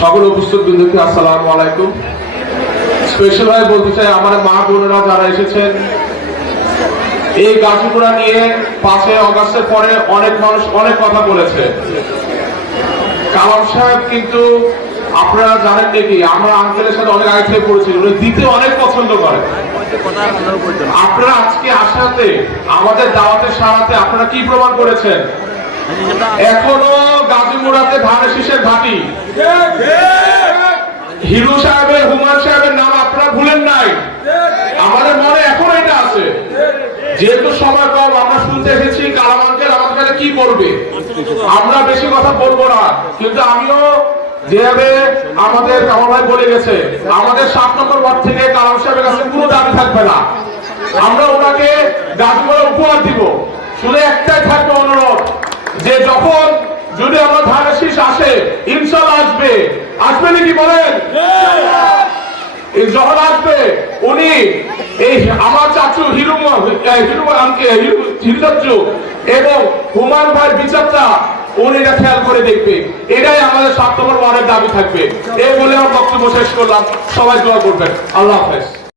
সকল উপস্থিত বিন্দুকে আলাইকুম। বলতে চাই, আমার মা বোনেরা যারা এসেছেন, এই গাছগুলা নিয়ে অগাস্টের পরে অনেক মানুষ অনেক কথা বলেছে। কালাম সাহেব কিন্তু আপনারা জানেন আঙ্কেলের সাথে অনেক আগে থেকে পড়েছি, উনি দিতে অনেক পছন্দ করেন। আপনারা আজকে আসাতে, আমাদের দাওয়াতের সারাতে আপনারা কি প্রমাণ করেছেন? এখনও গাজীপুরাতে ধানের শীষের ঘাটি হিরু সাহেবের, হুমায়ুন সাহেবের নাম আপনারা ভুলেন নাই। আমাদের মনে এখন এটা আছে। যেহেতু সময় কম আমরা শুনতে এসেছি, কালাম আঙ্কেল আমাদের কাছে কি করবে আমরা বেশি কথা বলব না, কিন্তু আমিও যেভাবে আমাদের কামাল বলে গেছে, আমাদের সাত নম্বর ওয়ার্ড থেকে কালাম সাহেবের কাছে কোনো দাবি থাকবে না। আমরা ওনাকে গাছগুলো উপহার দিব। শুধু একটাই থাকবে অনুরোধ যে যখন যদি আমরা ধানের শীষ আসে ইনশাল্লাহ আসবে। আসবে নাকি বলেন? যখন আসবে। উনি এই আমার চাচু হিরু হিরু আমকে হিরু হিরু চাচু এবং হুমায়ুন ভাই বিচারটা উনি এটা খেয়াল করে দেখবে। এটাই আমাদের সাত নম্বর ওয়ার্ডের দাবি থাকবে। এই বলে আমার বক্তব্য শেষ করলাম। সবাই দোয়া করবেন। আল্লাহ হাফেজ।